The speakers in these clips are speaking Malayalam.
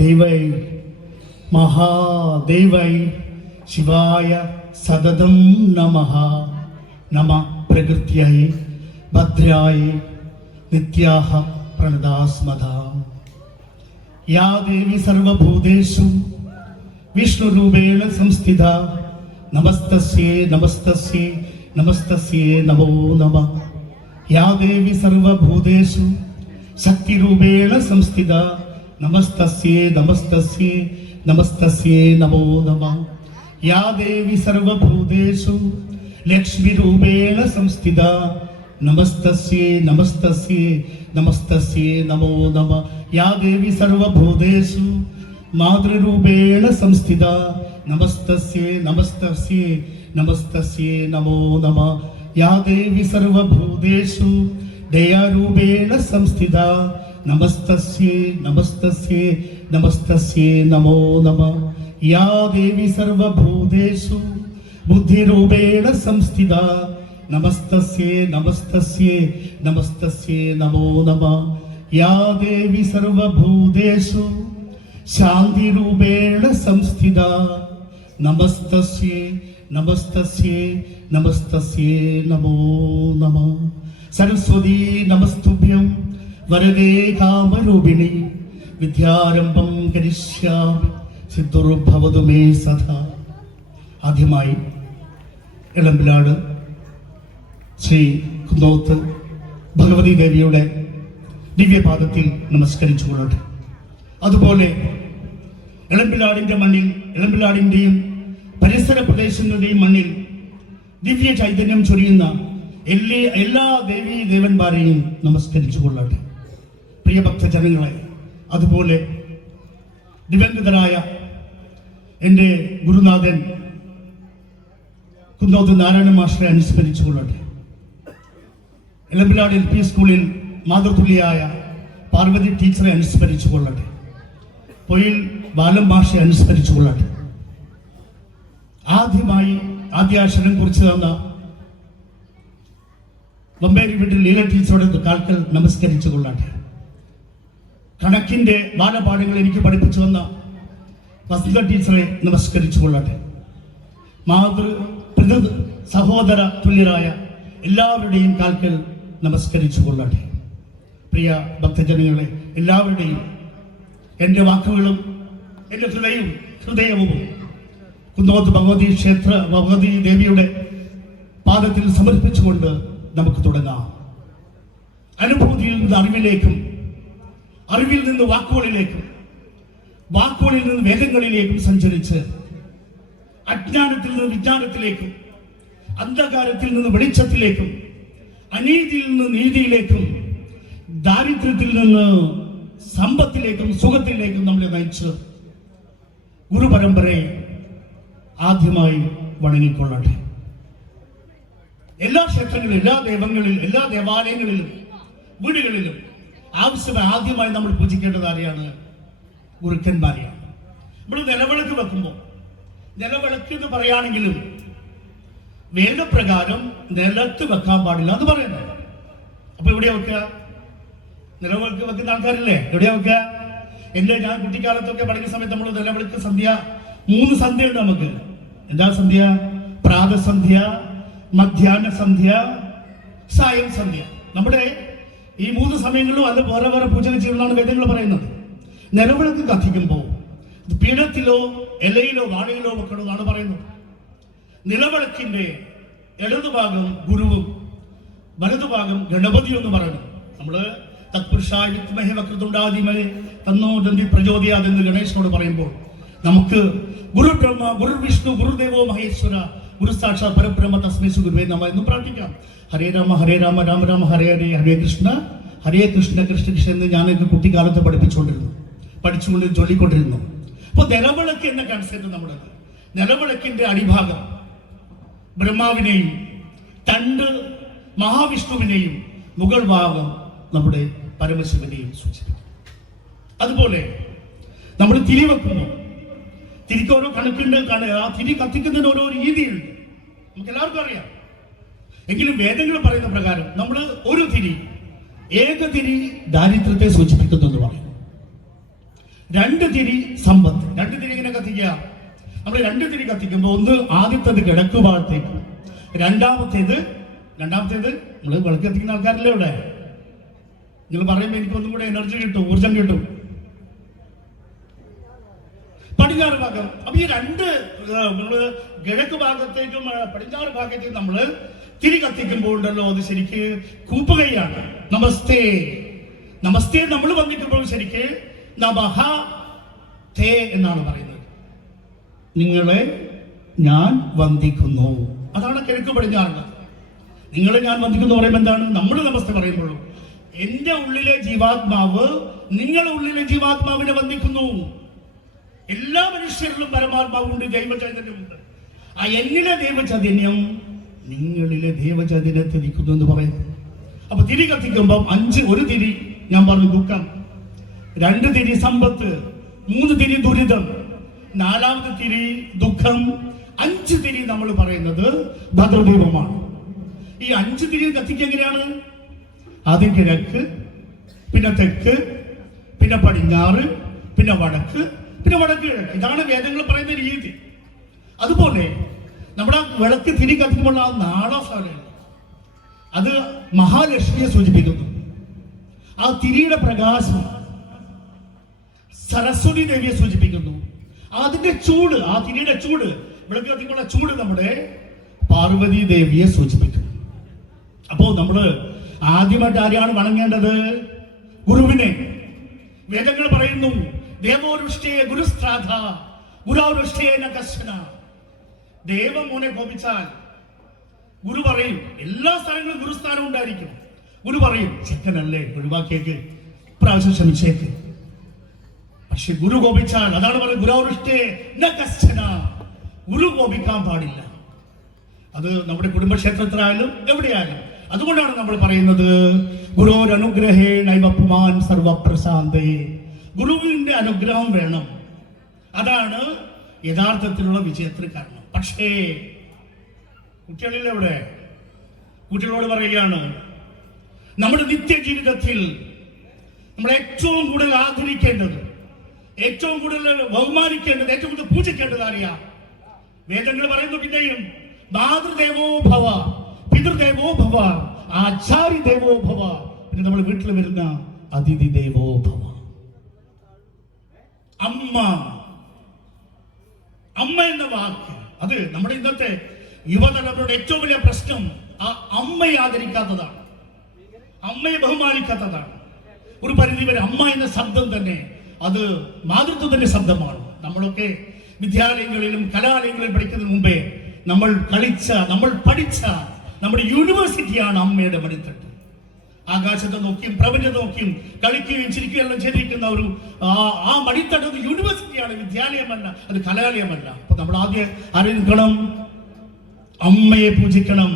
ദേവൈ മഹാദേവൈ ശിവായ സതതം നമഃ. നമ പ്രകൃത്यै ഭദ്രായ നിത്യാഃ പ്രണതാസ്മദാ. യാ ദേവി സർവഭൂതേഷു വിഷ്ണുരൂപേണ സംസ്ഥിതാ നമസ്തസ്യേ നമസ്തസ്യേ നമസ്തസ്യേ നമോ നമഃ. യാ ദേവി സർവഭൂതേഷു ശക്തിരൂപേണ സംസ്ഥിതാ നമസ്തസ്യേ നമസ്തസ്യേ നമസ്തസ്യേ നമോ നമഃ. യാ ദേവി സർവഭൂതേഷു ലക്ഷ്മിരൂപേണ സംസ്ഥിതാ നമസ്തസ്യേ നമസ്തസ്യേ നമസ്തസ്യേ നമോ നമഃ. യാ ദേവി സർവഭൂതേഷു മാതൃരൂപേണ സംസ്ഥിതാ നമസ്തസ്യേ നമസ്തസ്യേ നമസ്തസ്യേ നമോ നമഃ. യാ ദേവി സർവഭൂതേഷു ദയാരൂപേണ സംസ്ഥിതാ നമസ്തസ്യേ നമസ്തസ്യേ നമസ്തസ്യേ നമോ നമഃ. യാ ദേവി സർവഭൂതേഷു ബുദ്ധിരൂപേണ സംസ്ഥിതാ നമസ്തസ്യേ നമസ്തസ്യേ നമസ്തസ്യേ നമോ നമഃ. യാ ദേവി സർവഭൂതേഷു ശാന്തിരൂപേണ സംസ്ഥിതാ നമസ്തസ്യേ നമസ്തസ്യേ നമസ്തസ്യേ നമോ നമഃ. സരസ്വതീ നമസ്തുഭ്യം വരദേ കാമരൂപിണി വിദ്യാരംഭം കരിഷ്യാമി സിദ്ധുർഭവതു മേ സദാ. ആദ്യമായി എളമ്പിലാട് ശ്രീ കുന്നോത്ത് ഭഗവതി ദേവിയുടെ ദിവ്യപാദത്തിൽ നമസ്കരിച്ചുകൊള്ളട്ടെ. അതുപോലെ എളമ്പിലാടിന്റെ മണ്ണിൽ, എളമ്പിലാടിന്റെയും പരിസര പ്രദേശങ്ങളുടെയും മണ്ണിൽ ദിവ്യ ചൈതന്യം ചൊരിയുന്ന എല്ലാ ദേവീ ദേവന്മാരെയും നമസ്കരിച്ചു കൊള്ളട്ടെ. പ്രിയ ഭക്തജനങ്ങളെ, അതുപോലെ ദിവംഗതരായ എൻ്റെ ഗുരുനാഥൻ കുന്നോത്ത് നാരായണ മാസ്റ്ററെ അനുസ്മരിച്ചു കൊള്ളട്ടെ. എളമ്പിലാട് LP സ്കൂളിൽ മാതൃതുല്യായ പാർവതി ടീച്ചറെ അനുസ്മരിച്ചു കൊള്ളട്ടെ. പൊയിൽ ബാലം മാഷെ അനുസ്മരിച്ചു കൊള്ളട്ടെ. ആദ്യമായി ആദ്യാക്ഷരം കുറിച്ച് തന്ന ബൊമ്പേരി വീട്ടിൽ ലീല ടീച്ചറുടെ കാൽക്കൽ നമസ്കരിച്ചു കൊള്ളട്ടെ. കണക്കിന്റെ ബാലപാഠങ്ങൾ എനിക്ക് പഠിപ്പിച്ചു വന്ന വസന്ത ടീച്ചറെ നമസ്കരിച്ചു കൊള്ളട്ടെ. സഹോദര തുല്യരായ എല്ലാവരുടെയും കാൽക്കൽ നമസ്കരിച്ചു കൊള്ളട്ടെ. പ്രിയ ഭക്തജനങ്ങളെ, എല്ലാവരുടെയും എൻ്റെ വാക്കുകളും എൻ്റെ ഹൃദയവും കുന്നോത്ത് ഭഗവതി ദേവിയുടെ പാദത്തിൽ സമർപ്പിച്ചുകൊണ്ട് നമുക്ക് തുടങ്ങാം. അനുഭൂതിയിൽ നിന്ന് അറിവിലേക്കും, അറിവിൽ നിന്ന് വാക്കുകളിലേക്കും, വാക്കുകളിൽ നിന്ന് വേദങ്ങളിലേക്കും സഞ്ചരിച്ച് അജ്ഞാനത്തിൽ നിന്ന് വിജ്ഞാനത്തിലേക്കും, അന്ധകാരത്തിൽ നിന്ന് വെളിച്ചത്തിലേക്കും, അനീതിയിൽ നിന്ന് നീതിയിലേക്കും, ദാരിദ്ര്യത്തിൽ നിന്ന് സമ്പത്തിലേക്കും സുഖത്തിലേക്കും നമ്മളെ നയിച്ച് ഗുരുപരമ്പരയെ ആദ്യമായി വണങ്ങിക്കൊള്ളട്ടെ. എല്ലാ ക്ഷേത്രങ്ങളിലും, എല്ലാ ദൈവങ്ങളിലും, എല്ലാ ദേവാലയങ്ങളിലും, വീടുകളിലും ആദ്യമായി നമ്മൾ പൂജിക്കേണ്ടത് ആരെയാണ്? ഗുരുക്കന്മാരെയാണ്. നമ്മൾ നിലവിളക്ക് വെക്കുമ്പോൾ, നിലവിളക്ക് എന്ന് പറയുകയാണെങ്കിലും വേദപ്രകാരം നിലത്ത് വെക്കാൻ പാടില്ല എന്ന് പറയുന്നത്. അപ്പൊ എവിടെയാ വെക്കുക? നിലവിളക്ക് വെക്കുന്ന ആൾക്കാരില്ലേ, എവിടെയാ വെക്കുക? ഞാൻ കുട്ടിക്കാലത്തൊക്കെ പഠിക്കുന്ന സമയത്ത് നമ്മൾ നിലവിളക്ക് സന്ധ്യ, 3 സന്ധ്യ ഉണ്ട് നമുക്ക്. എന്താ സന്ധ്യ? പ്രാതസന്ധ്യ, മധ്യാഹ്ന സന്ധ്യ, സായം സന്ധ്യ. നമ്മുടെ ഈ 3 സമയങ്ങളിലും അത് വേറെ വേറെ പൂജകൾ ചെയ്യുന്നതാണ് വേദങ്ങൾ പറയുന്നത്. നിലവിളക്ക് കത്തിക്കുമ്പോൾ പീഠത്തിലോ ഇലയിലോ വാഴയിലോ വെക്കണമെന്നാണ് പറയുന്നത്. നിലവിളക്കിന്റെ ഇടതുഭാഗം ഗുരുവും വലതുഭാഗം ഗണപതിയും എന്ന് പറയുന്നത്. നമ്മള് തത്പുരുഷായ വിദ്മഹേ വക്രതുണ്ടാധിമഹേ തന്നോ ദന്തി പ്രചോദയാതെന്ന് ഗണേശനോട് പറയുമ്പോൾ നമുക്ക് ഗുരു ബ്രഹ്മ, ഗുരു വിഷ്ണു, ഗുരുദേവോ മഹേശ്വര, ഗുരു സാക്ഷാത് പരബ്രഹ്മ തസ്മൈ ഗുരുവേ നമഃ എന്ന് പ്രാർത്ഥിക്കാം. ഹരേ രാമ രാമ രാമ ഹരേ ഹരേ, ഹരേ കൃഷ്ണ കൃഷ്ണ കൃഷ്ണ എന്ന് ഞാനൊക്കെ കുട്ടിക്കാലത്ത് പഠിച്ചുകൊണ്ട് ചൊല്ലിക്കൊണ്ടിരുന്നു. അപ്പൊ നിലവിളക്ക് എന്ന കൺസെപ്റ്റ് നമ്മുടെ നിലവിളക്കിന്റെ അടിഭാഗം ബ്രഹ്മാവിനെയും തണ്ട് മഹാവിഷ്ണുവിനെയും മുകൾ ഭാഗം നമ്മുടെ പരമശിവനെയും സൂചിപ്പിക്കും. അതുപോലെ നമ്മൾ തിരി വെക്കുമ്പോൾ തിരിക്ക് ഓരോ കണക്കുണ്ട്. ആ തിരി കത്തിക്കുന്നതിന് ഓരോ രീതിയുണ്ട്, നമുക്ക് എല്ലാവർക്കും അറിയാം. എങ്കിലും വേദങ്ങൾ പറയുന്ന പ്രകാരം നമ്മൾ ഒരു തിരി, ഏകതിരി ദാരിദ്ര്യത്തെ സൂചിപ്പിക്കുന്നു എന്ന് പറയുന്നു. രണ്ട് തിരി സമ്പത്ത്. രണ്ട് തിരി ഇങ്ങനെ കത്തിക്കുക. നമ്മൾ രണ്ട് തിരി കത്തിക്കുമ്പോൾ ഒന്ന് ആദ്യത്തേത് കിഴക്ക് ഭാഗത്തേക്ക്, രണ്ടാമത്തേത് നമ്മൾ വിളക്ക് കത്തിക്കുന്ന ആൾക്കാരല്ലേ ഇവിടെ. നിങ്ങൾ പറയുമ്പോൾ എനിക്കൊന്നും കൂടെ എനർജി കിട്ടും, ഊർജം കിട്ടും. പടിഞ്ഞാറ് ഭാഗം. അപ്പൊ ഈ രണ്ട് നമ്മള് കിഴക്ക് ഭാഗത്തേക്കും പടിഞ്ഞാറ് ഭാഗത്തേക്കും നമ്മള് തിരി കത്തിക്കുമ്പോൾ ഉണ്ടല്ലോ, അത് ശരിക്ക് കൂപ്പുകയാണ്. നമസ്തേ നമസ്തേ നമ്മൾ വന്നിക്കുമ്പോൾ ശരിക്ക് നമഃ തേ എന്നാണ് പറയുന്നത്. നിങ്ങളെ ഞാൻ വന്ദിക്കുന്നു. അതാണ് കിഴക്ക് പടിഞ്ഞാറ്. നിങ്ങളെ ഞാൻ വന്ദിക്കുന്നു പറയുമ്പോൾ എന്താണ്? നമ്മൾ നമസ്തേ പറയുമ്പോഴും എന്റെ ഉള്ളിലെ ജീവാത്മാവ് നിങ്ങളുടെ ഉള്ളിലെ ജീവാത്മാവിനെ വന്ദിക്കുന്നു. എല്ലാ മനുഷ്യരിലും പരമാത്മാവുണ്ട്, ദൈവചൈതന്യമുണ്ട്. ആ എന്നിലെ ദൈവചൈതന്യം നിങ്ങളിലെ ദൈവചൈതന്യത്തെ നിൽക്കുന്നു എന്ന് പറയുന്നു. അപ്പൊ തിരി കത്തിക്കുമ്പം ഒരു തിരി ഞാൻ പറഞ്ഞു ദുഃഖം, രണ്ട് തിരി സമ്പത്ത്, മൂന്ന് തിരി ദുരിതം, നാലാമത്തെ തിരി ദുഃഖം, അഞ്ച് തിരി നമ്മൾ പറയുന്നത് ഭദ്രദീപമാണ്. ഈ അഞ്ച് തിരി കത്തിക്കുക എങ്ങനെയാണ്? ആദ്യം കിഴക്ക്, പിന്നെ തെക്ക്, പിന്നെ പടിഞ്ഞാറ്, പിന്നെ വടക്ക്, പിന്നെ വടക്ക്. ഇതാണ് വേദങ്ങൾ പറയുന്ന രീതി. അതുപോലെ നമ്മുടെ വിളക്ക് തിരി കത്തിക്കുമ്പോൾ ആ നാളാസാണ്, അത് മഹാലക്ഷ്മിയെ സൂചിപ്പിക്കുന്നു. ആ തിരിയുടെ പ്രകാശം സരസ്വതി ദേവിയെ സൂചിപ്പിക്കുന്നു. അതിന്റെ ചൂട്, ആ തിരിയുടെ ചൂട്, വിളക്ക് കത്തിക്കുള്ള ചൂട് നമ്മുടെ പാർവതി ദേവിയെ സൂചിപ്പിക്കുന്നു. അപ്പോ നമ്മള് ആദ്യമായിട്ട് ആരെയാണ് വണങ്ങേണ്ടത്? ഗുരുവിനെ. വേദങ്ങൾ പറയുന്നു ദേവോരുഷ്ടേ ഗുരുസ്ത്രാധ ഗുരുരുഷ്ടേന കർശന. ദേവം മോനെ കോപിച്ചാൽ ഗുരു പറയും, എല്ലാ സ്ഥലങ്ങളിലും ഗുരുസ്ഥാനം ഉണ്ടായിരിക്കും. ഗുരു പറയും ചെക്കനല്ലേ, ഒഴിവാക്കിയേക്ക്, പ്രാവശ്യം ക്ഷമിച്ചേക്ക്. പക്ഷെ ഗുരു കോപിച്ചാൽ, അതാണ് പറയുന്നത് ഗുരുരുഷ്ടേ ന കർശന, ഗുരു കോപിക്കാൻ പാടില്ല. അത് നമ്മുടെ കുടുംബക്ഷേത്രത്തിലായാലും എവിടെയായാലും. അതുകൊണ്ടാണ് നമ്മൾ പറയുന്നത് ഗുരോരനുഗ്രഹേ നൈവപുമാൻ സർവപ്രശാന്തേ. ഗുരുവിന്റെ അനുഗ്രഹം വേണം. അതാണ് യഥാർത്ഥത്തിലുള്ള വിജയത്തിന് കാരണം. പക്ഷേ കുട്ടികളില്ല ഇവിടെ. കുട്ടികളോട് പറയുകയാണ്, നമ്മുടെ നിത്യജീവിതത്തിൽ നമ്മൾ ഏറ്റവും കൂടുതൽ ആദരിക്കേണ്ടത്, ഏറ്റവും കൂടുതൽ ബഹുമാനിക്കേണ്ടത്, ഏറ്റവും കൂടുതൽ പൂജിക്കേണ്ടത് അറിയാം. വേദങ്ങൾ പറയുന്നു പിന്നെയും മാതൃദേവോ ഭവ, പിതൃദേവോ ഭവ, ആചാര്യ ദേവോ ഭവ, പിന്നെ നമ്മൾ വീട്ടിൽ വരുന്ന അതിഥി ദേവോ ഭവ. അമ്മ, അമ്മ എന്ന വാക്ക്, അത് നമ്മുടെ ഇന്നത്തെ യുവതലമുറയുടെ ഏറ്റവും വലിയ പ്രശ്നം ആ അമ്മയെ ആദരിക്കാത്തതാണ്, അമ്മയെ ബഹുമാനിക്കാത്തതാണ്. ഒരു പരിധിവരെ അമ്മ എന്ന ശബ്ദം തന്നെ അത് മാതൃത്വത്തിന്റെ ശബ്ദമാണ്. നമ്മളൊക്കെ വിദ്യാലയങ്ങളിലും കലാലയങ്ങളിലും പഠിക്കുന്നതിന് മുമ്പേ നമ്മൾ കളിച്ച, നമ്മൾ പഠിച്ച നമ്മുടെ യൂണിവേഴ്സിറ്റിയാണ് അമ്മയുടെ മടിത്തട്ട്. ആകാശത്തെ നോക്കിയും പ്രപഞ്ചത്തെ നോക്കിയും കളിക്കുകയും ചിരിക്കുകയെല്ലാം ചെയ്തിരിക്കുന്ന ഒരു ആ മടിത്തട്ട് യൂണിവേഴ്സിറ്റിയാണ്, വിദ്യാലയമല്ല, അത് കലാലയമല്ല. അപ്പൊ നമ്മൾ ആദ്യം അറിയിക്കണം, അമ്മയെ പൂജിക്കണം,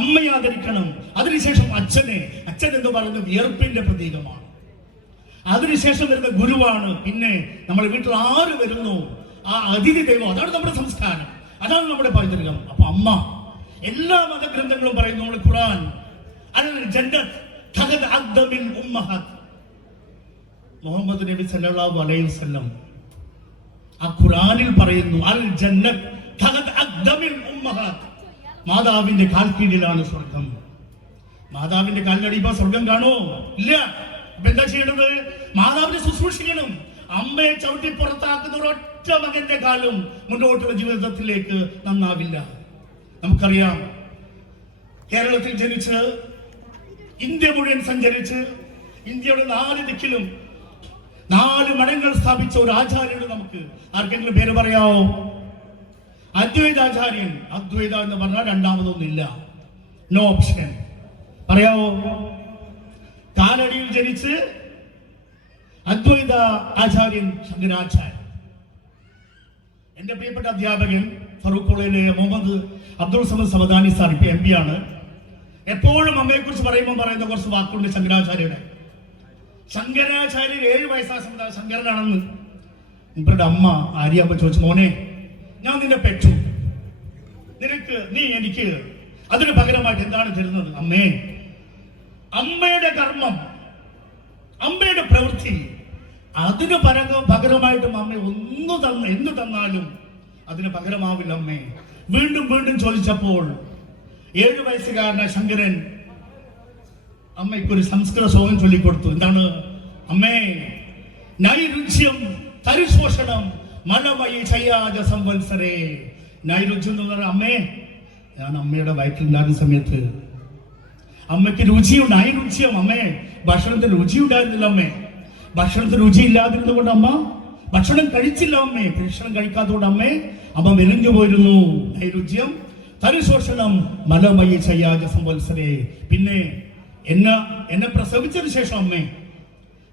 അമ്മയെ ആദരിക്കണം. അതിനുശേഷം അച്ഛൻ എന്ന് പറയുന്നത് വിയർപ്പിന്റെ പ്രതീകമാണ്. അതിനുശേഷം വരുന്ന ഗുരുവാണ്. പിന്നെ നമ്മുടെ വീട്ടിൽ ആര് വരുന്നു ആ അതിഥി ദൈവം, അതാണ് നമ്മുടെ സംസ്കാരം, അതാണ് നമ്മുടെ പൈതൃകം. അപ്പൊ അമ്മ, എല്ലാ മതഗ്രന്ഥങ്ങളും പറയുന്നു, നമ്മുടെ ഖുർആൻ മുഹമ്മദ് നബി സല്ലല്ലാഹു അലൈഹി വസല്ലം ആ ഖുർആനിൽ പറയുന്നു, അൽ ജന്നത്ത് മാതാവിന്റെ കാൽക്കീഴിലാണ് സ്വർഗം. മാതാവിന്റെ കാലിനടിയുമ്പോ സ്വർഗം കാണോ? ഇല്ല. അപ്പൊ എന്താ ചെയ്യേണ്ടത്? മാതാവിനെ ശുശ്രൂഷിക്കണം. അമ്മയെ ചവിട്ടി പുറത്താക്കുന്ന ഒരൊറ്റ മകന്റെ കാലം മുന്നോട്ടുള്ള ജീവിതത്തിലേക്ക് നന്നാവില്ല. നമുക്കറിയാം, കേരളത്തിൽ ജനിച്ച് ഇന്ത്യ മുഴുവൻ സഞ്ചരിച്ച് ഇന്ത്യയുടെ 4 ദിക്കിലും 4 മഠങ്ങൾ സ്ഥാപിച്ച ഒരു ആചാര്യന് നമുക്ക് ആർക്കെങ്കിലും പേര് പറയാവോ? അദ്വൈതാചാര്യൻ. അദ്വൈത എന്ന് പറഞ്ഞാൽ രണ്ടാമതൊന്നില്ല, നോ ഓപ്ഷൻ. പറയാവോ? കാലടിയിൽ ജനിച്ച് അദ്വൈത ആചാര്യൻ ശങ്കരാചാര്യൻ. എന്റെ പ്രിയപ്പെട്ട അധ്യാപകൻ ഫറൂഖ് കോളേജിലെ മുഹമ്മദ് അബ്ദുൾ സമദ് സമദാനി സാർ, ഇപ്പൊ MP ആണ്. എപ്പോഴും അമ്മയെ കുറിച്ച് പറയുമ്പോൾ പറയുന്ന കുറച്ച് വാക്കുണ്ട് ശങ്കരാചാര്യയുടെ. ശങ്കരാചാര്യർ 7 വയസ്സായ സമയത്ത് ശങ്കരനാണെന്ന് ഇവരുടെ അമ്മ ആര്യാമ്മ ചോദിച്ചു, മോനെ ഞാൻ നിന്നെ പെറ്റു, നീ എനിക്ക് അതിന് പകരമായിട്ട് എന്താണ് തരുന്നത്? അമ്മേ, അമ്മയുടെ കർമ്മം, അമ്മയുടെ പ്രവൃത്തി അതിന് പകരമായിട്ടും അമ്മ എന്തു തന്നാലും അതിന് പകരമാവില്ല അമ്മേ. വീണ്ടും വീണ്ടും ചോദിച്ചപ്പോൾ 7 വയസ്സുകാരനായ ശങ്കരൻ അമ്മയ്ക്കൊരു സംസ്കൃത ശ്ലോകം ചൊല്ലിക്കൊടുത്തു. എന്താണ്? അമ്മേ, നൈരുച്യം തരിശോഷണം മലമയി ചയ്യാജ സംവത്സരേ. നൈരുച്യം എന്ന് പറഞ്ഞാൽ അമ്മേ, ഞാൻ അമ്മയുടെ വയറ്റിലുണ്ടായിരുന്ന സമയത്ത് അമ്മയ്ക്ക് രുചിയുണ്ട്. നൈരുച്യം, അമ്മേ ഭക്ഷണത്തിന് രുചി ഉണ്ടായിരുന്നില്ല അമ്മേ. ഭക്ഷണത്തിന് രുചി ഇല്ലാതിരുന്നത് കൊണ്ട് അമ്മ ഭക്ഷണം കഴിച്ചില്ല അമ്മേ. ഭക്ഷണം കഴിക്കാത്തതുകൊണ്ട് അമ്മ മെലിഞ്ഞു പോയിരുന്നു. നൈരുച്യം തരിശോഷണം മലമയി ചയ്യാജ സംവത്സരേ. പിന്നെ എന്നെ പ്രസവിച്ചതിന് ശേഷം അമ്മേ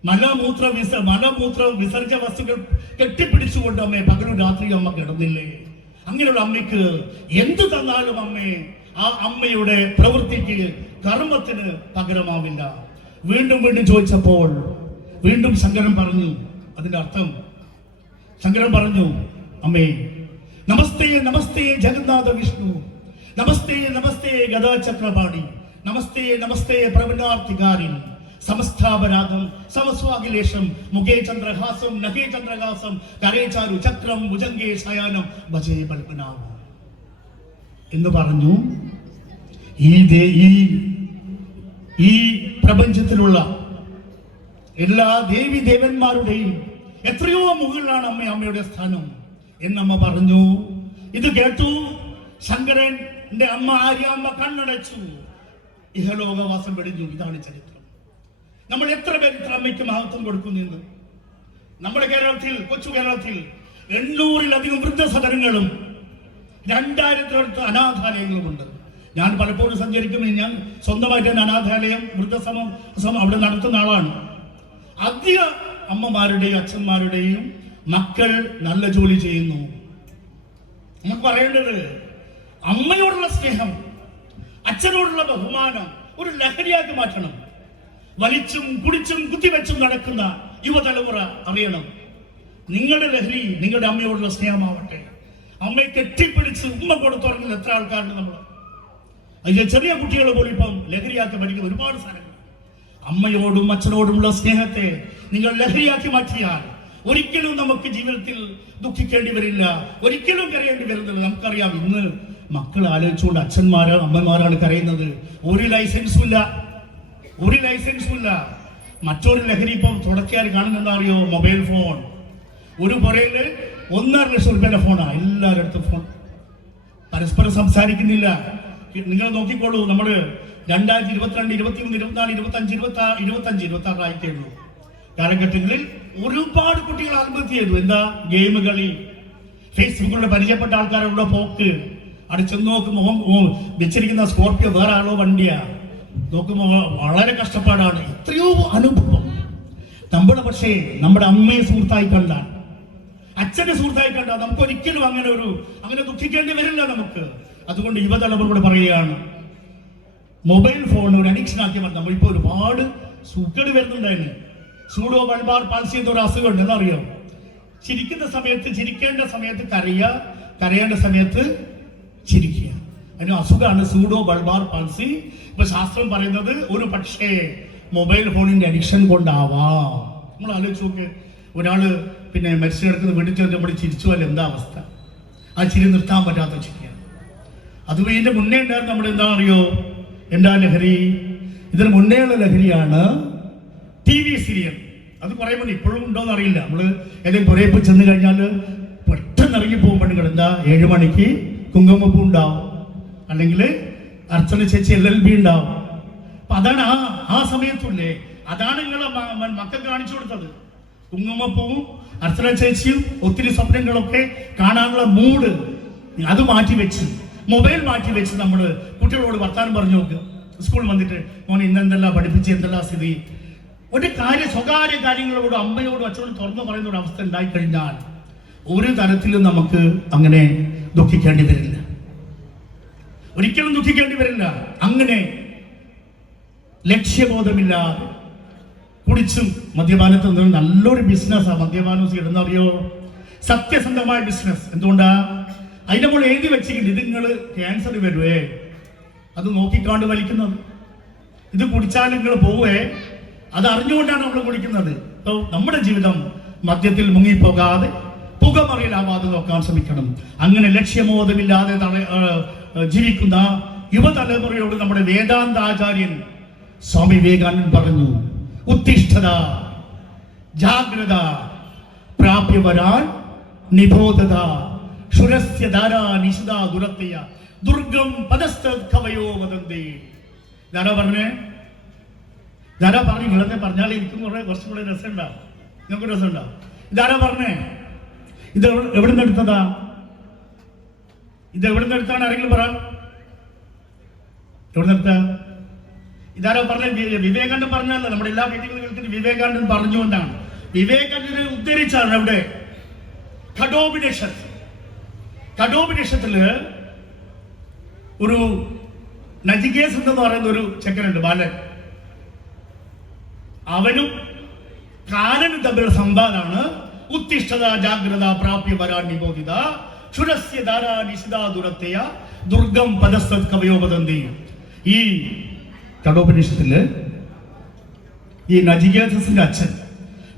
മലമൂത്ര വിസർജ വസ്തുക്കൾ കെട്ടിപ്പിടിച്ചുകൊണ്ട് അമ്മേ പകലും രാത്രി അമ്മ കിടന്നില്ലേ? അങ്ങനെയുള്ള അമ്മയ്ക്ക് എന്ത് തന്നാലും അമ്മേ ആ അമ്മയുടെ പ്രവൃത്തിക്ക് കർമ്മത്തിന് പകരമാവില്ല. വീണ്ടും വീണ്ടും ചോദിച്ചപ്പോൾ വീണ്ടും ശങ്കരൻ പറഞ്ഞു. അതിന്റെ അർത്ഥം ശങ്കരൻ പറഞ്ഞു, അമ്മേ നമസ്തേ നമസ്തേ ജഗന്നാഥ വിഷ്ണു, നമസ്തേ നമസ്തേ ഗദാചക്രപാണി, നമസ്തേ നമസ്തേ പ്രവണാർത്തികാരി, സമസ്ഥാപരാധം സമസ്വാഖിലേശം, മുഖേ ചന്ദ്രഹാസം നഖേ ചന്ദ്രഹാസം, കരേ ചാരു ചക്രം ഭുജംഗേ ശയാനം ഭജേ പൽപനാഭം എന്ന് പറഞ്ഞു. ഈ പ്രപഞ്ചത്തിലുള്ള എല്ലാ ദേവി ദേവന്മാരുടെയും എത്രയോ മുകളിലാണ് അമ്മയുടെ സ്ഥാനം എന്നമ്മ പറഞ്ഞു. ഇത് കേട്ടു ശങ്കരന്റെ അമ്മ ആര്യാമ്മ കണ്ണടച്ചു, ഇഹലോകവാസം വെടിഞ്ഞു. ഇതാണ് ചരിത്രം. നമ്മൾ എത്ര പേര് ഇത്ര അമ്മയ്ക്ക് മഹത്വം കൊടുക്കുന്നു? നമ്മുടെ കേരളത്തിൽ, കൊച്ചു കേരളത്തിൽ 800-ലധികം വൃദ്ധസദനങ്ങളും 2000-ത്തിനടുത്ത് അനാഥാലയങ്ങളുമുണ്ട്. ഞാൻ പലപ്പോഴും സഞ്ചരിക്കുമ്പോൾ ഞാൻ സ്വന്തമായിട്ട് തന്നെ അനാഥാലയം വൃദ്ധസമം അവിടെ നടത്തുന്ന ആളാണ്. അധിക അമ്മമാരുടെയും അച്ഛന്മാരുടെയും മക്കൾ നല്ല ജോലി ചെയ്യുന്നു. നമുക്ക് പറയേണ്ടത് അമ്മയോടുള്ള സ്നേഹം, അച്ഛനോടുള്ള ബഹുമാനം ഒരു ലഹരിയാക്കി മാറ്റണം. വലിച്ചും കുടിച്ചും കുത്തിവെച്ചും നടക്കുന്ന യുവതലമുറ അറിയണം, നിങ്ങളുടെ ലഹരി നിങ്ങളുടെ അമ്മയോടുള്ള സ്നേഹമാവട്ടെ. അമ്മയെ കെട്ടിപ്പിടിച്ച് ഉമ്മ കൊടുത്തുറങ്ങുന്ന എത്ര ആൾക്കാരുണ്ട് നമ്മൾ. അതിലെ ചെറിയ കുട്ടികളെ പോലും ഇപ്പം ലഹരിയാക്കി പഠിക്കുന്ന ഒരുപാട് സാധനങ്ങൾ. അമ്മയോടും അച്ഛനോടുമുള്ള സ്നേഹത്തെ നിങ്ങൾ ലഹരിയാക്കി മാറ്റിയാൽ ഒരിക്കലും നമുക്ക് ജീവിതത്തിൽ ദുഃഖിക്കേണ്ടി വരില്ല, ഒരിക്കലും കരയേണ്ടി വരുന്നില്ല. നമുക്കറിയാം, ഇന്ന് മക്കൾ ആലോചിച്ചുകൊണ്ട് അമ്മമാരാണ് കരയുന്നത്. ഒരു ലൈസൻസും ഇല്ല. മറ്റൊരു ലഹരി ഇപ്പം തുടക്കിയാൽ കാണുന്ന അറിയോ? Mobile phone. ഒരു പുറയില് 1.5 ലക്ഷം രൂപയുടെ ഫോണാണ് എല്ലാവരുടെ അടുത്തും. ഫോൺ പരസ്പരം സംസാരിക്കുന്നില്ല. നിങ്ങൾ നോക്കിക്കോളൂ, നമ്മള് 2022, 23, 24, 25, 26 ആയിട്ടേ ഉള്ളൂ കാലഘട്ടങ്ങളിൽ ഒരുപാട് കുട്ടികൾ ആത്മഹത്യ ചെയ്തു. എന്താ? ഗെയിം കളി, ഫേസ്ബുക്കിലൂടെ പരിചയപ്പെട്ട ആൾക്കാരുടെ പോക്ക്. അവിടെ ചെന്ന് നോക്കുമ്പോൾ വെച്ചിരിക്കുന്ന സ്കോർപ്പിയോ വേറെ ആളോ വണ്ടിയാ. നോക്കുമ്പോൾ വളരെ കഷ്ടപ്പാടാണ്. എത്രയോ അനുഭവം നമ്മുടെ. പക്ഷേ നമ്മുടെ അമ്മയെ സുഹൃത്തായി കണ്ടാൽ, അച്ഛനെ സുഹൃത്തായി കണ്ടാൽ നമുക്ക് ഒരിക്കലും അങ്ങനെ ദുഃഖിക്കേണ്ടി വരില്ല നമുക്ക്. അതുകൊണ്ട് യുവതലമുറയോട് പറയുകയാണ്, മൊബൈൽ ഫോൺ ഒരു അഡിക്ഷൻ ആക്കി മാറ്റാം. നമ്മളിപ്പോ ഒരുപാട് സുഖേട് വരുന്നുണ്ടായിരുന്നു. സൂഡോ ബൾബാർ പാൽസി എന്നൊരു അസുഖമുണ്ട്, എന്നറിയാം. ചിരിക്കേണ്ട സമയത്ത് കരയേണ്ട സമയത്ത് ചിരിക്കുക. അതിന് അസുഖമാണ് സൂഡോ ബൾബാർ പാൽസി. ഇപ്പൊ ശാസ്ത്രം പറയുന്നത് ഒരു പക്ഷേ മൊബൈൽ ഫോണിന്റെ അഡിക്ഷൻ കൊണ്ടാവാം. നമ്മൾ ആലോചിച്ച് നോക്ക്, ഒരാള് മരിച്ചു കിടക്കുന്ന വീട്ടിൽ ചെന്ന് നമ്മൾ ചിരിച്ചു അല്ല, എന്താ അവസ്ഥ? ആ ചിരി നിർത്താൻ പറ്റാത്ത ചിരിയാണ്. അത് ഇതിന്റെ മുന്നേ ഉണ്ടായിരുന്നു നമ്മുടെ എന്താ അറിയോ? എന്താ ലഹരി? ഇതിന് മുന്നേയുള്ള ലഹരിയാണ് TV സീരിയൽ. അത് കുറെ മുന്നേ, ഇപ്പോഴും ഉണ്ടോന്ന് അറിയില്ല. നമ്മള് ഏതെങ്കിലും പുരയപ്പ് ചെന്ന് കഴിഞ്ഞാൽ പെട്ടെന്ന് ഇറങ്ങി പോകും പെണ്ണുങ്ങൾ. എന്താ? 7 മണിക്ക് കുങ്കുമപ്പൂ ഉണ്ടാവും, അല്ലെങ്കിൽ അർച്ചന ചേച്ചി LLB ഉണ്ടാവും. അപ്പൊ അതാണ് ആ സമയത്തുള്ളേ, അതാണ് നിങ്ങളെ മക്കൾക്ക് കാണിച്ചു കൊടുത്തത്. കുങ്കുമപ്പൂവും അർച്ചന ചേച്ചിയും ഒത്തിരി സ്വപ്നങ്ങളൊക്കെ കാണാനുള്ള മൂഡ് അത് മാറ്റിവെച്ച്, മൊബൈൽ മാറ്റിവെച്ച് നമ്മൾ കുട്ടികളോട് വർത്താനം പറഞ്ഞു നോക്കുക. സ്കൂളിൽ വന്നിട്ട് മോനെ ഇന്നെന്തെല്ലാം പഠിപ്പിച്ച്, എന്തെല്ലാം സ്ഥിതി. ഒരു സ്വകാര്യ കാര്യങ്ങളോട് അമ്മയോടും അച്ഛനോടും തുറന്നു പറയുന്ന ഒരു അവസ്ഥ ഉണ്ടായിക്കഴിഞ്ഞാൽ ഒരു തരത്തിലും നമുക്ക് അങ്ങനെ ദുഃഖിക്കേണ്ടി വരില്ല, ഒരിക്കലും ദുഃഖിക്കേണ്ടി വരില്ല. അങ്ങനെ ലക്ഷ്യബോധമില്ലാതെ കുടിച്ചും മദ്യപാനത്തിൽ നിന്ന് നല്ലൊരു ബിസിനസ്സാണ് മദ്യപാനം ഇടുന്നറിയോ? സത്യസന്ധമായ ബിസിനസ്. എന്തുകൊണ്ടാ? അതിന്റെ മുകളിൽ എഴുതി വെച്ചിട്ടുണ്ട്, ഇത് നിങ്ങൾ ക്യാൻസർ വരുവേ, അത് നോക്കിക്കാണ്ട് വലിക്കുന്നത്. ഇത് കുടിച്ചാൽ നിങ്ങൾ പോവേ, അത് അറിഞ്ഞുകൊണ്ടാണ് നമ്മൾ കുടിക്കുന്നത്. നമ്മുടെ ജീവിതം മദ്യത്തിൽ മുങ്ങിപ്പോകാതെ പുകമറിയലാവാതെ നോക്കാൻ ശ്രമിക്കണം. അങ്ങനെ ലക്ഷ്യമോദമില്ലാതെ ജീവിക്കുന്ന യുവതലമുറയോട് നമ്മുടെ വേദാന്താചാര്യൻ സ്വാമി വിവേകാനന്ദൻ പറഞ്ഞു, ഉത്തിഷ്ഠത ജാഗ്രത പ്രാപ്യ വരാൻ നിബോധത ശുരസ്യ ധാരാ നിശിതാ ദുരത്തയ ദുർഗം പദസ്ഥ കവയോ വദന്തി. ധാരാ പറഞ്ഞു നിങ്ങളെന്നെ പറഞ്ഞാൽ എനിക്കും കുറച്ചും കൂടെ രസമുണ്ടാവും, നിങ്ങൾക്ക് രസമുണ്ടാവും. ഇതാരാ പറഞ്ഞേ? ഇത് എവിടെ നിന്ന് എടുത്തതാ? ഇത് എവിടെ നിന്ന് എടുത്താണ്? ആരെങ്കിലും പറ, എവിടെ നിന്ന് എടുത്ത? ഇതാരോ പറഞ്ഞ? വിവേകാനന്ദൻ പറഞ്ഞല്ല. നമ്മുടെ എല്ലാ വേദികളും കേൾക്കുന്നത് വിവേകാനന്ദൻ പറഞ്ഞുകൊണ്ടാണ്. വിവേകാനന്ദനെ ഉദ്ധരിച്ചാണ് അവിടെ കഠോപനിഷത്തില് ഒരു നജികേസ് എന്ന് പറയുന്ന ഒരു ചെക്കനുണ്ട്, ബാലൻ. അവനും കാലനും തമ്മിലുള്ള സംവാദമാണ് ഉത്തിഷ്ഠത ജാഗ്രത പ്രാപ്യ വരാൻ നിബോധിത ശുരസ്യ ധാരാ നിശിതാ ദുരത്തയ ദുർഗം പദസ്ഥ കവയോ വദന്തി. ഈ കഠോപനിഷത്തില് ഈ നജികേതസിന്റെ അച്ഛൻ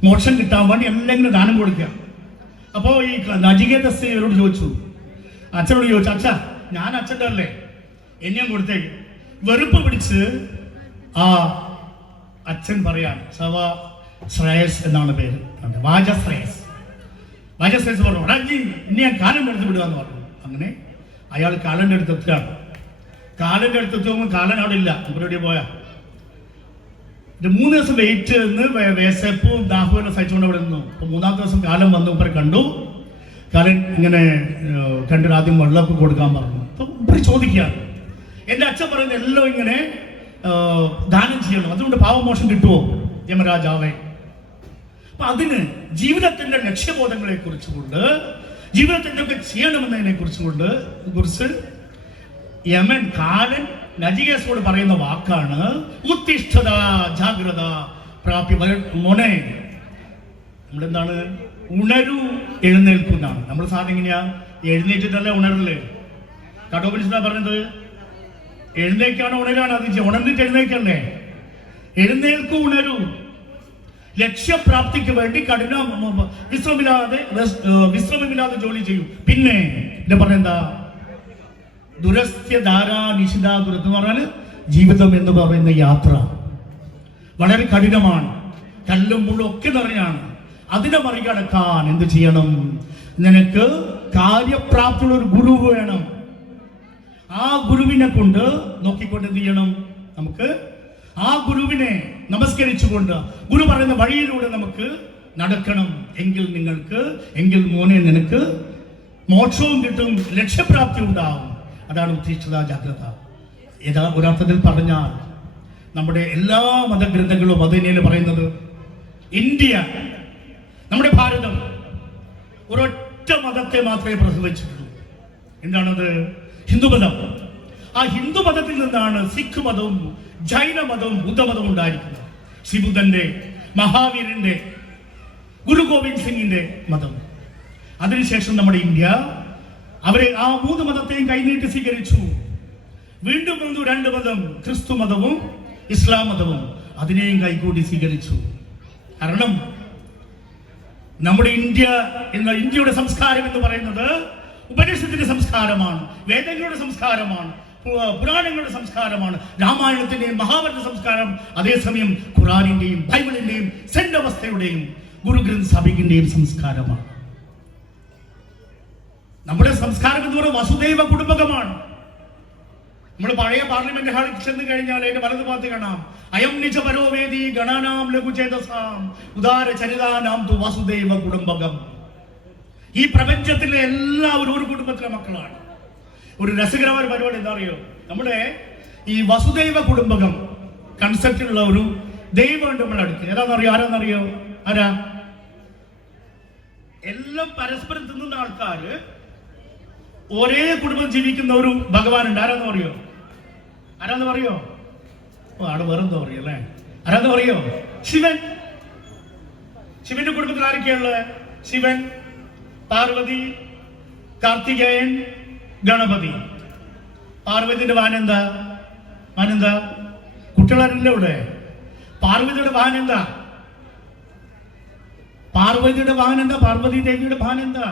മോക്ഷം കിട്ടാൻ വേണ്ടി എല്ലാം ദാനം കൊടുക്കുക. അപ്പോ ഈ നജികേതസ് ഇവരോട് ചോദിച്ചു, അച്ഛനോട് ചോദിച്ചു, അച്ഛാ ഞാൻ അച്ഛൻ്റെ അല്ലേ, എന്നെയും കൊടുത്തേക്ക്. വെറുപ്പ് പിടിച്ച് ആ അച്ഛൻ പറയാണ്, സവ ശ്രേയസ് എന്നാണ് പേര്, വാജശ്രേയസ് പറഞ്ഞു, ഇനി ഞാൻ കാലൻ്റെ അടുത്ത് വിടുക എന്ന് പറഞ്ഞു. അങ്ങനെ അയാൾ കാലൻ്റെ അടുത്ത് എത്തുകയാണ്. കാലൻ്റെ അടുത്ത് എത്തുമ്പോൾ കാലൻ അവിടെ ഇല്ല, ഇവരുടെ പോയാ 3 ദിവസം വെയിറ്റ് നിന്ന് വേസപ്പും ദാഹുവിനെ സഹിച്ചുകൊണ്ട് അവിടെ നിന്നു. അപ്പൊ 3-ാമത്തെ ദിവസം കാലം വന്നു, ഇവരെ കണ്ടു. കാലൻ ഇങ്ങനെ കണ്ടിട്ട് ആദ്യം വെള്ളമൊക്കെ കൊടുക്കാൻ പറഞ്ഞു. അപ്പൊ ഇവര് ചോദിക്കുകയാണ്, എൻ്റെ അച്ഛൻ പറയുന്നത് എല്ലാം ഇങ്ങനെ ദാനം ചെയ്യണം, അതുകൊണ്ട് പാവമോഷം കിട്ടുമോ യമരാജാവേ? അപ്പൊ അതിന് ജീവിതത്തിന്റെ ലക്ഷ്യബോധങ്ങളെ കുറിച്ചുകൊണ്ട്, ജീവിതത്തിന്റെ ഒക്കെ ചെയ്യണമെന്നതിനെ കുറിച്ച് യമൻ കാലൻ നജികേസോട് പറയുന്ന വാക്കാണ് ഉത്തിഷ്ഠത ജാഗ്രത പ്രാപ്യ. മോനെ, നമ്മളെന്താണ് ഉണരൂ എഴുന്നേൽക്കുന്നതാണ്. നമ്മൾ സാധനം എങ്ങനെയാ എഴുന്നേറ്റിട്ടല്ലേ ഉണരല്ലേ? കഠോപനിഷത്താ പറഞ്ഞത് എഴുന്നേക്കാണോ ഉണരാണ്? അത് ഉണർന്നിട്ട് എഴുന്നേക്കല്ലേ? എഴുന്നേൽക്കൂ, ഉണരൂ. ലക്ഷ്യപ്രാപ്തിക്ക് വേണ്ടി വിശ്രമമില്ലാതെ ജോലി ചെയ്യൂ. പിന്നെ ഇത് പറഞ്ഞെന്താ? ദുരസ്യ ധാരാ നിശിതാ ദുരത്ത് എന്ന് പറഞ്ഞാൽ ജീവിതം എന്ന് പറയുന്ന യാത്ര വളരെ കഠിനമാണ്, കല്ലും മുള്ളും ഒക്കെ നിറഞ്ഞാണ്. അതിനെ മറികടക്കാൻ എന്ത് ചെയ്യണം? നിനക്ക് കാര്യപ്രാപ്തിയുള്ള ഒരു ഗുരു വേണം. ആ ഗുരുവിനെ കൊണ്ട് നോക്കിക്കൊണ്ട് എന്ത് ചെയ്യണം? നമുക്ക് ആ ഗുരുവിനെ നമസ്കരിച്ചുകൊണ്ട് ഗുരു പറയുന്ന വഴിയിലൂടെ നമുക്ക് നടക്കണം. എങ്കിൽ മോനെ നിനക്ക് മോക്ഷവും കിട്ടും, ലക്ഷ്യപ്രാപ്തി ഉണ്ടാവും. അതാണ് ഉത്തിഷ്ഠത ജാഗ്രത. ഒരർത്ഥത്തിൽ പറഞ്ഞാൽ നമ്മുടെ എല്ലാ മതഗ്രന്ഥങ്ങളും അത് തന്നെയാണ് പറയുന്നത്. ഇന്ത്യ, നമ്മുടെ ഭാരതം ഒരൊറ്റ മതത്തെ മാത്രമേ പ്രസവിച്ചിട്ടുള്ളൂ. എന്താണത്? ഹിന്ദുമതം. ആ ഹിന്ദുമതത്തിൽ നിന്നാണ് സിഖ് മതവും ജൈനമതവും ബുദ്ധമതവും ഉണ്ടായിരിക്കുന്നത്. ശ്രീബുദ്ധന്റെ, മഹാവീരന്റെ, ഗുരു ഗോവിന്ദ് സിംഗിന്റെ മതം. അതിനുശേഷം നമ്മുടെ ഇന്ത്യ അവരെ ആ 3 മതത്തെയും കൈനീട്ടി സ്വീകരിച്ചു. വീണ്ടും വന്നു 2 മതം, ക്രിസ്തു മതവും ഇസ്ലാം മതവും. അതിനെയും കൈകൂട്ടി സ്വീകരിച്ചു. കാരണം നമ്മുടെ ഇന്ത്യയുടെ സംസ്കാരം എന്ന് പറയുന്നത് ഉപനിഷത്തിന്റെ സംസ്കാരമാണ്, വേദങ്ങളുടെ സംസ്കാരമാണ്, പുരാണങ്ങളുടെ സംസ്കാരമാണ്, രാമായണത്തിന്റെയും മഹാഭാരത സംസ്കാരം. അതേസമയം ഖുറാനിന്റെയും ബൈബിളിന്റെയും സെന്റ് അവസ്ഥയുടെയും ഗുരു ഗ്രന്ഥ് സാഹിബിന്റെയും സംസ്കാരമാണ്. നമ്മുടെ സംസ്കാരം എന്ന് പറയുന്നത് വസുദൈവ കുടുംബകമാണ്. നമ്മൾ പഴയ പാർലമെന്റ് ഹാളിൽ ചെന്ന് കഴിഞ്ഞാൽ അതിന്റെ വലതുഭാഗത്ത് കാണാം, അയം നിജ പരോവേദി ഗണാനാം ലഘുചേതസാം ഉദാര ചരിതാനാം തു വസുദൈവ കുടുംബകം. ഈ പ്രപഞ്ചത്തിലെ എല്ലാവരും ഒരു കുടുംബത്തിലെ മക്കളാണ്. ഒരു രസകരമായ പരിപാടി എന്താ അറിയോ? നമ്മുടെ ഈ വസുദൈവ കുടുംബകം കൺസെപ്റ്റിലുള്ള ഒരു ദൈവമുണ്ട് നമ്മുടെ അടുത്ത്. ആരാന്നറിയോ? ആരാ? എല്ലാം പരസ്പരം തിന്നുന്ന ആൾക്കാര് ഒരേ കുടുംബം ജീവിക്കുന്ന ഒരു ഭഗവാനുണ്ട്. ആരാന്ന് പറയോ? ആടെ വേറെന്താ പറയോ അല്ലേ? ആരാന്ന് പറയോ? ശിവൻ. ശിവന്റെ കുടുംബത്തിൽ ആരൊക്കെയുള്ളത്? ശിവൻ, പാർവതി, കാർത്തികേയൻ, ഗണപതി. പാർവതിയുടെ വാനെന്താ? കുട്ടികളാരില്ല ഇവിടെ. പാർവതിയുടെ വാനെന്താ? പാർവതിയുടെ വാഹനം എന്താ? പാർവതി ദേവിയുടെ വാഹനം എന്താ?